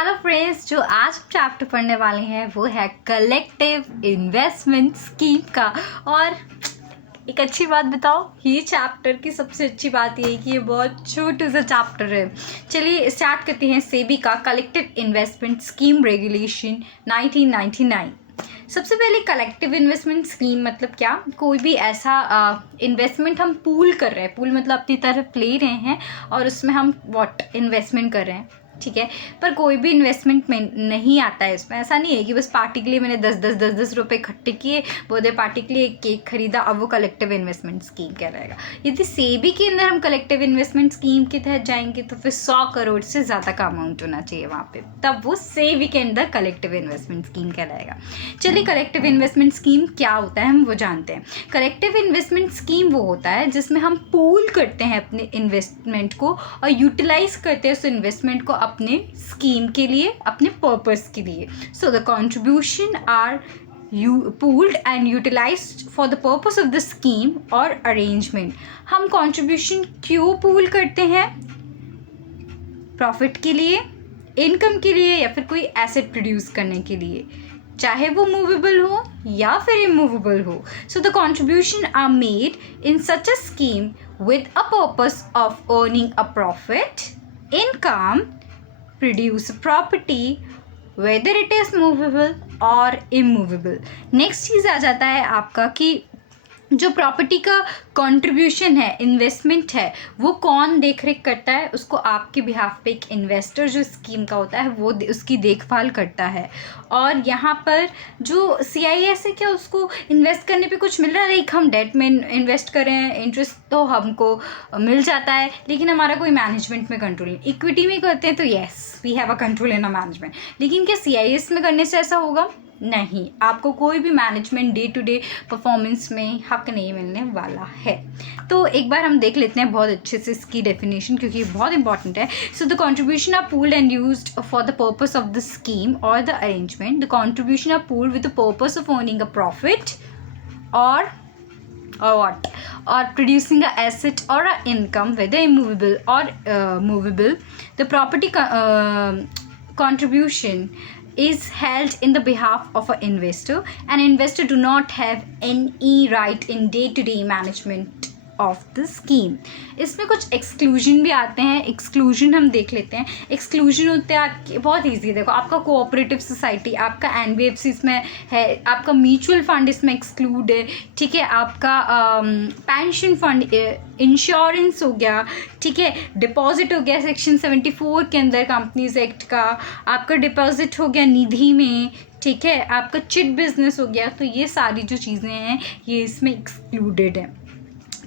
Hello friends, जो आज हम चैप्टर पढ़ने वाले हैं वो है कलेक्टिव इन्वेस्टमेंट स्कीम का। और एक अच्छी बात बताओ, ये चैप्टर की सबसे अच्छी बात ये है कि ये बहुत छोटा सा चैप्टर है। चलिए स्टार्ट करते हैं। सेबी का कलेक्टिव इन्वेस्टमेंट स्कीम रेगुलेशन 1999। सबसे पहले कलेक्टिव इन्वेस्टमेंट स्कीम मतलब क्या? कोई भी ऐसा इन्वेस्टमेंट हम पूल कर रहे हैं। पूल मतलब अपनी तरफ ले रहे हैं और उसमें हम इन्वेस्टमेंट कर रहे हैं, ठीक है। पर कोई भी इन्वेस्टमेंट में नहीं आता है। इसमें ऐसा नहीं है कि बस पार्टी के लिए मैंने 10 रुपए इकट्ठे किए, बर्थडे पार्टी के लिए एक केक खरीदा, अब वो कलेक्टिव इन्वेस्टमेंट स्कीम कहलाएगा। यदि सेबी के अंदर हम कलेक्टिव इन्वेस्टमेंट स्कीम के तहत जाएंगे तो फिर 100 करोड़ से ज़्यादा का अमाउंट होना चाहिए वहाँ पे, तब वो सेबी के अंदर कलेक्टिव इन्वेस्टमेंट स्कीम कहलाएगा। चलिए कलेक्टिव इन्वेस्टमेंट स्कीम क्या होता है हम वो जानते हैं। कलेक्टिव इन्वेस्टमेंट स्कीम वो होता है जिसमें हम पूल करते हैं अपने इन्वेस्टमेंट को और यूटिलाइज करते हैं उस इन्वेस्टमेंट को अपने स्कीम के लिए, अपने पर्पस के लिए। So the contribution are pooled and utilized for the purpose of the scheme or arrangement। हम कंट्रीब्यूशन क्यों पूल करते हैं? प्रॉफिट के लिए, इनकम के लिए, या फिर कोई एसेट प्रोड्यूस करने के लिए, चाहे वो मूवेबल हो या फिर इमूवेबल हो। So the contribution are made in such a scheme with a purpose of earning a profit, income, produce a property, whether it is movable or immovable। Next चीज़ आ जाता है आपका कि जो प्रॉपर्टी का कंट्रीब्यूशन है, इन्वेस्टमेंट है, वो कौन देख रेख करता है? उसको आपके बिहाफ पे एक इन्वेस्टर जो स्कीम का होता है वो उसकी देखभाल करता है। और यहाँ पर जो CIS है, क्या उसको इन्वेस्ट करने पे कुछ मिल रहा है? लाइक हम डेट में इन्वेस्ट करें, इंटरेस्ट तो हमको मिल जाता है, लेकिन हमारा कोई मैनेजमेंट में कंट्रोल नहीं। इक्विटी में करते हैं तो yes we have a control in a management, लेकिन क्या CIS में करने से ऐसा होगा? नहीं, आपको कोई भी management day to day performance में हक नहीं मिलने वाला है। तो एक बार हम देख लेते हैं बहुत अच्छे से इसकी डेफिनेशन, क्योंकि ये बहुत इंपॉर्टेंट है। So the contribution are pooled and used for the purpose of the scheme or the arrangement. The contribution are pooled with the purpose of earning a profit or what, or producing a asset or a income, whether immovable or movable. The property contribution is held in the behalf of an investor. An investor do not have any right in day-to-day management of the scheme. इसमें कुछ exclusion भी आते हैं। Exclusion हम देख लेते हैं। Exclusion होते हैं आपके बहुत ईजी। देखो, आपका कोऑपरेटिव सोसाइटी, आपका NBFC इसमें है, आपका म्यूचुअल फंड इसमें एक्सक्लूड है, ठीक है। आपका पेंशन फंड, इंश्योरेंस हो गया, ठीक है। डिपॉजिट हो गया सेक्शन 74 के अंदर कंपनीज एक्ट का। आपका डिपॉजिट हो गया निधि में, ठीक है। आपका चिट बिजनेस हो गया। तो ये सारी जो चीज़ें हैं ये इसमें एक्सक्लूडेड है,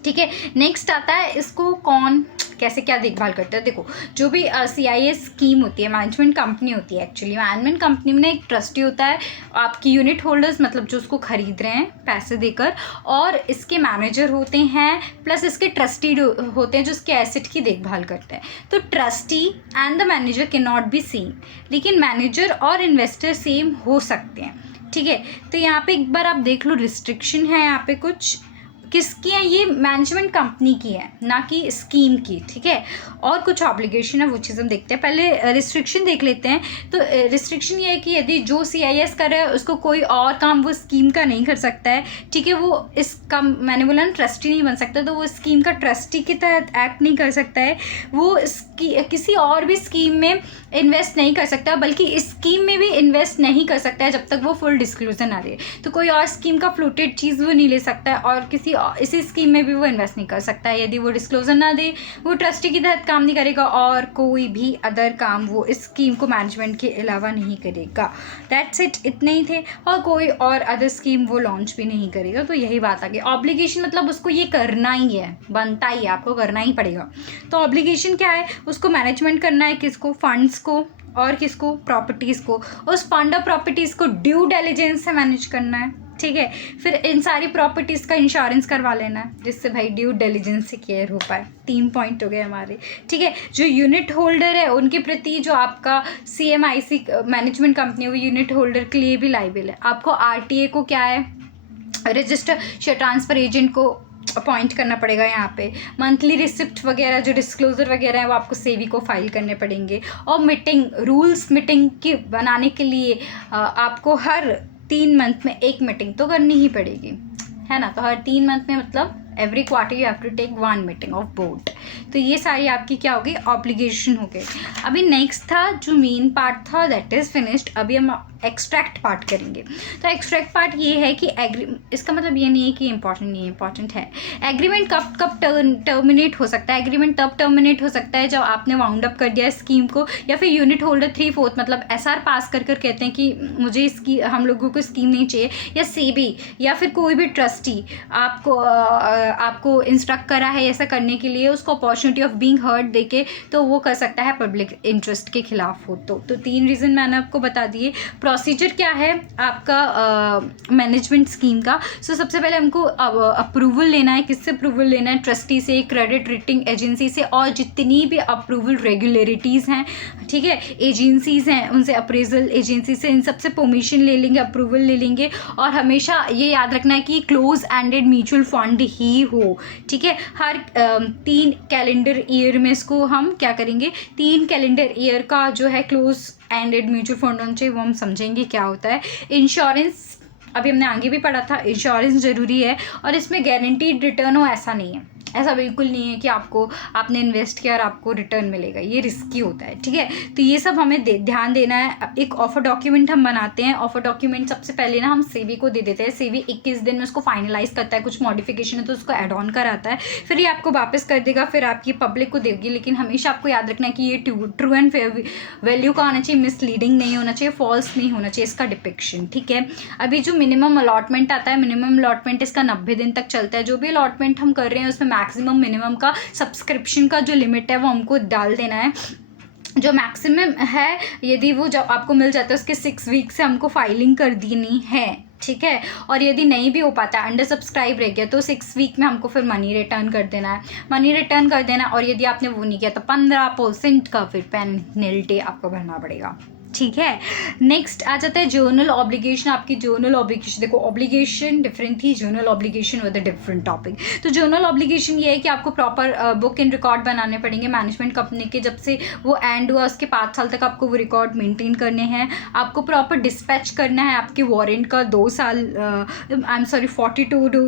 ठीक है। नेक्स्ट आता है इसको कौन कैसे क्या देखभाल करता है। देखो, जो भी CIS स्कीम होती है, मैनेजमेंट कंपनी होती है। एक्चुअली मैनेजमेंट कंपनी में एक ट्रस्टी होता है, आपकी यूनिट होल्डर्स मतलब जो उसको खरीद रहे हैं पैसे देकर, और इसके मैनेजर होते हैं, प्लस इसके ट्रस्टी होते हैं जो इसके एसेट की देखभाल करते हैं। तो trustee and the manager can not be same, लेकिन मैनेजर और इन्वेस्टर सेम हो सकते हैं, ठीक है। तो यहाँ पे एक बार आप देख लो, रिस्ट्रिक्शन है यहाँ पे कुछ किसकी है? ये मैनेजमेंट कंपनी की है, ना कि स्कीम की, ठीक है। और कुछ ऑब्लिगेशन है, वो चीज़ हम देखते हैं। पहले रिस्ट्रिक्शन देख लेते हैं। तो रिस्ट्रिक्शन ये है कि यदि जो CIS कर रहा है उसको कोई और काम वो स्कीम का नहीं कर सकता है, ठीक है। वो इसका मैंने बोला ना, ट्रस्टी नहीं बन सकता, तो वो स्कीम का ट्रस्टी के तहत एक्ट नहीं कर सकता है। वो किसी और भी स्कीम में इन्वेस्ट नहीं कर सकता, बल्कि इस स्कीम में भी इन्वेस्ट नहीं कर सकता है जब तक वो फुल डिस्क्लोजर ना दे। तो कोई और स्कीम का फ्लोटेड चीज़ वो नहीं ले सकता है, और इसी स्कीम में भी वो इन्वेस्ट नहीं कर सकता है यदि वो डिस्क्लोजर ना दे। वो ट्रस्टी के तहत काम नहीं करेगा, और कोई भी अदर काम वो इस स्कीम को मैनेजमेंट के अलावा नहीं करेगा। दैट्स इट, इतने ही थे। और कोई और अदर स्कीम वो लॉन्च भी नहीं करेगा। तो यही बात आ गई। ऑब्लिगेशन मतलब उसको ये करना ही है, बनता ही है, आपको करना ही पड़ेगा। तो ऑब्लिगेशन क्या है? उसको मैनेजमेंट करना है, किसको? फंड्स को, और किसको? प्रॉपर्टीज़ को। उस फंड और प्रॉपर्टीज़ को ड्यू डिलिजेंस से मैनेज करना है, ठीक है। फिर इन सारी प्रॉपर्टीज़ का इंश्योरेंस करवा लेना है, जिससे भाई ड्यू डिलिजेंस से केयर हो पाए। 3 पॉइंट हो गए हमारे, ठीक है। जो यूनिट होल्डर है उनके प्रति जो आपका CMIC मैनेजमेंट कंपनी है, वो यूनिट होल्डर के लिए भी लाइबल है। आपको RTA को क्या है? रजिस्टर शेयर ट्रांसफ़र एजेंट को अपॉइंट करना पड़ेगा यहाँ पे। मंथली रिसिप्ट वगैरह जो डिस्क्लोजर वगैरह है वो आपको सेबी को फाइल करने पड़ेंगे। और मीटिंग की बनाने के लिए आपको हर 3 मंथ में 1 मीटिंग तो करनी ही पड़ेगी, है ना। तो हर 3 मंथ में मतलब every quarter you have to take 1 meeting of board. तो ये सारी आपकी क्या होगी, ऑब्लिगेशन हो गई। अभी नेक्स्ट था जो मेन पार्ट था, दैट इज़ फिनिश्ड। अभी हम एक्सट्रैक्ट पार्ट करेंगे। तो एक्सट्रैक्ट पार्ट ये है कि इसका मतलब ये नहीं है कि इंपॉर्टेंट नहीं है, इंपॉर्टेंट है। एग्रीमेंट कब टर्मिनेट हो सकता है? एग्रीमेंट तब टर्मिनेट हो सकता है जब आपने वाउंड अप कर दिया स्कीम को, या फिर यूनिट होल्डर 3/4 मतलब एसआर पास कर कहते हैं कि मुझे इसकी हम लोगों को स्कीम नहीं चाहिए, या सेबी या फिर कोई भी ट्रस्टी आपको इंस्ट्रक्ट करा है ऐसा करने के लिए, उसको अपॉर्चुनिटी ऑफ बीइंग हर्ड देके, तो वो कर सकता है पब्लिक इंटरेस्ट के खिलाफ हो तो 3 रीज़न मैंने आपको बता दिए। प्रोसीजर क्या है आपका मैनेजमेंट स्कीम का? सो सबसे पहले हमको अप्रूवल लेना है। किससे अप्रूवल लेना है? ट्रस्टी से, क्रेडिट रेटिंग एजेंसी से, और जितनी भी अप्रूवल रेगुलरिटीज़ हैं, ठीक है, एजेंसीज़ हैं उनसे, अप्रेजल एजेंसी से, इन सबसे परमिशन ले लेंगे, अप्रूवल ले लेंगे। और हमेशा ये याद रखना है कि क्लोज एंडेड म्यूचुअल फंड ही हो, ठीक है। हर 3 कैलेंडर ईयर में इसको हम क्या करेंगे, 3 कैलेंडर ईयर का जो है क्लोज एंडेड म्यूचुअल फंड होना चाहिए, वो हम समझेंगे क्या होता है। इंश्योरेंस अभी हमने आगे भी पढ़ा था, इंश्योरेंस ज़रूरी है, और इसमें गारंटीड रिटर्न हो ऐसा नहीं है, ऐसा बिल्कुल नहीं है कि आपने इन्वेस्ट किया और आपको रिटर्न मिलेगा, ये रिस्की होता है, ठीक है। तो ये सब हमें ध्यान देना है। एक ऑफर डॉक्यूमेंट हम बनाते हैं। ऑफर डॉक्यूमेंट सबसे पहले ना हम सेबी को दे देते हैं। सेबी 21 दिन में उसको फाइनलाइज करता है, कुछ मॉडिफिकेशन है तो उसको एड ऑन कराता है, फिर ये आपको वापस कर देगा, फिर आपकी पब्लिक को देगी। लेकिन हमेशा आपको याद रखना है कि ये ट्रू एंड फेयर वैल्यू का आना चाहिए, मिसलीडिंग नहीं होना चाहिए, फॉल्स नहीं होना चाहिए इसका डिपिक्शन, ठीक है। अभी जो मिनिमम अलॉटमेंट आता है, मिनिमम अलॉटमेंट इसका 90 दिन तक चलता है। जो भी अलॉटमेंट हम कर रहे हैं उसमें मैक्सिमम मिनिमम का सब्सक्रिप्शन का जो लिमिट है वो हमको डाल देना है। जो मैक्सिमम है, यदि वो जब आपको मिल जाता है उसके 6 वीक से हमको फाइलिंग कर देनी है, ठीक है। और यदि नहीं भी हो पाता, अंडर सब्सक्राइब रह गया, तो 6 वीक में हमको फिर मनी रिटर्न कर देना है। और यदि आपने वो नहीं किया तो 15% का फिर पेनल्टी आपको भरना पड़ेगा, ठीक है। नेक्स्ट आ जाता है जर्नल ऑब्लिगेशन। आपकी जर्नल ऑब्लिगेशन देखो, ऑब्लिगेशन डिफरेंट थी, journal obligation with a different topic. तो जर्नल ऑब्लिगेशन ये है कि आपको प्रॉपर बुक एंड रिकॉर्ड बनाने पड़ेंगे। मैनेजमेंट कंपनी के जब से वो एंड हुआ उसके 5 साल तक आपको वो रिकॉर्ड मेंटेन करने हैं। आपको प्रॉपर डिस्पैच करना है आपके वारंट का 2 साल 42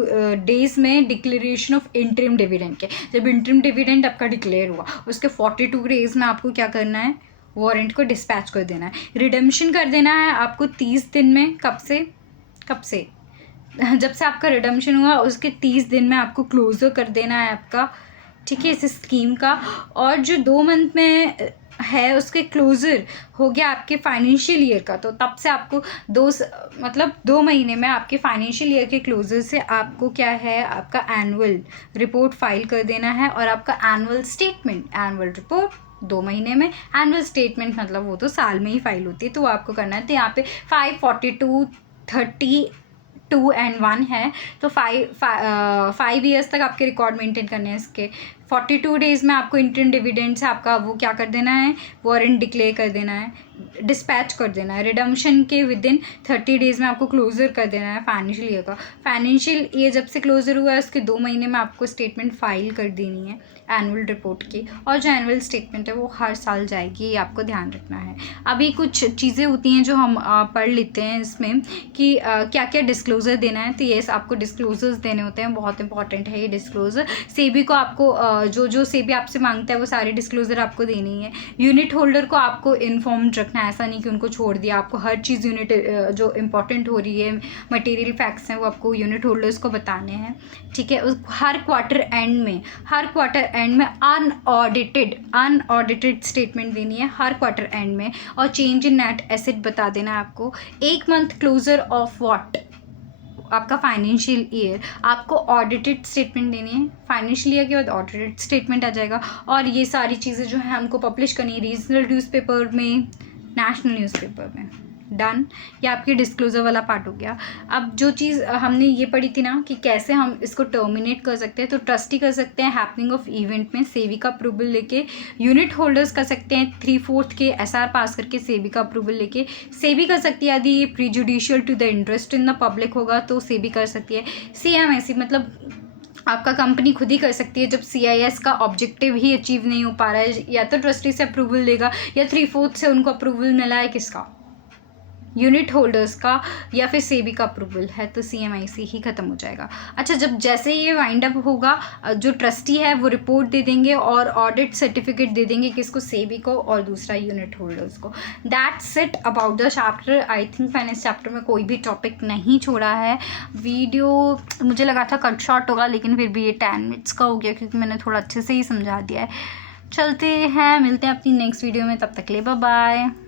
डेज में डिक्लेरेशन ऑफ इंटरिम डिविडेंड के। जब इंटरिम डिविडेंड आपका डिक्लेयर हुआ उसके 42 डेज में आपको क्या करना है, वारंट को डिस्पैच कर देना है। रिडेम्पशन कर देना है आपको 30 दिन में। कब से जब से आपका रिडेम्पशन हुआ उसके 30 दिन में आपको क्लोजर कर देना है आपका, ठीक है, इस स्कीम का। और जो 2 मंथ में है उसके क्लोजर हो गया आपके फाइनेंशियल ईयर का, तो तब से आपको 2 महीने में आपके फाइनेंशियल ईयर के क्लोजर से आपको क्या है, आपका एनुअल रिपोर्ट फाइल कर देना है। और आपका एनुअल स्टेटमेंट, एनुअल रिपोर्ट 2 महीने में, एनुअल स्टेटमेंट मतलब वो तो साल में ही फाइल होती है, तो वो आपको करना है। तो यहाँ पे 5, 42, 32 एंड 1 है, तो 5 ईयर्स तक आपके रिकॉर्ड मेंटेन करने हैं इसके। 42 डेज में आपको इंटरिम डिविडेंड से आपका वो क्या कर देना है, वारंट डिक्लेयर कर देना है, डिस्पैच कर देना है। रिडम्पशन के विदिन 30 डेज में आपको क्लोजर कर देना है फाइनेंशियल ईयर का। फाइनेंशियल ईयर जब से क्लोजर हुआ है उसके 2 महीने में आपको स्टेटमेंट फाइल कर देनी है एनुअल रिपोर्ट की। और जो एनुअल स्टेटमेंट है वो हर साल जाएगी, ये आपको ध्यान रखना है। अभी कुछ चीज़ें होती हैं जो हम पढ़ लेते हैं इसमें कि क्या क्या डिस्क्लोज़र देना है। तो ये आपको डिस्क्लोजर्स देने होते हैं, बहुत इंपॉर्टेंट है ये डिस्क्लोज़र। सेबी को आपको जो सेबी आपसे मांगता है वो सारे डिस्क्लोज़र आपको देनी है। यूनिट होल्डर को आपको इन्फॉर्म्ड रखना है, ऐसा नहीं कि उनको छोड़ दिया। आपको हर चीज़ यूनिट जो इम्पॉर्टेंट हो रही है, मटेरियल फैक्ट्स हैं, वो आपको यूनिट होल्डर्स को बताने हैं, ठीक है। हर क्वार्टर एंड में अनऑडिटेड स्टेटमेंट देनी है हर क्वार्टर एंड में। और चेंज इन नेट एसेट बता देना है आपको। 1 मंथ क्लोजर ऑफ व्हाट, आपका फाइनेंशियल ईयर, आपको ऑडिटेड स्टेटमेंट देनी है। फाइनेंशियल ईयर के बाद ऑडिटेड स्टेटमेंट आ जाएगा। और ये सारी चीज़ें जो है हमको पब्लिश करनी है रीजनल न्यूज़पेपर में, नेशनल न्यूज़पेपर में। डन, ये आपकी डिस्क्लोजर वाला पार्ट हो गया। अब जो चीज़ हमने ये पढ़ी थी ना कि कैसे हम इसको टर्मिनेट कर सकते हैं, तो ट्रस्टी कर सकते हैं हैपनिंग ऑफ इवेंट में सेबी का अप्रूवल लेके। यूनिट होल्डर्स कर सकते हैं 3/4 के एसआर पास करके सेबी का अप्रूवल लेके। सेबी कर सकती है यदि ये prejudicial to the interest in the public होगा तो सेबी कर सकती है। CMSE मतलब आपका कंपनी खुद ही कर सकती है जब CIS का ऑब्जेक्टिव ही अचीव नहीं हो पा रहा है, या तो ट्रस्टी से अप्रूवल लेगा या 3/4 से उनको अप्रूवल मिला है किसका, यूनिट होल्डर्स का, या फिर सेबी का अप्रूवल है तो CMIC ही ख़त्म हो जाएगा। अच्छा, जब जैसे ये वाइंड अप होगा जो ट्रस्टी है वो रिपोर्ट दे देंगे और ऑडिट सर्टिफिकेट दे देंगे किसको, सेबी को, और दूसरा यूनिट होल्डर्स को। That's it about the chapter. I think मैंने इस चैप्टर में कोई भी टॉपिक नहीं छोड़ा है। वीडियो मुझे लगा था कट शॉर्ट होगा, लेकिन फिर भी ये 10 मिनट्स का हो गया क्योंकि मैंने थोड़ा अच्छे से ही समझा दिया है। चलते हैं, मिलते हैं अपनी नेक्स्ट वीडियो में, तब तक ले बाय बाय।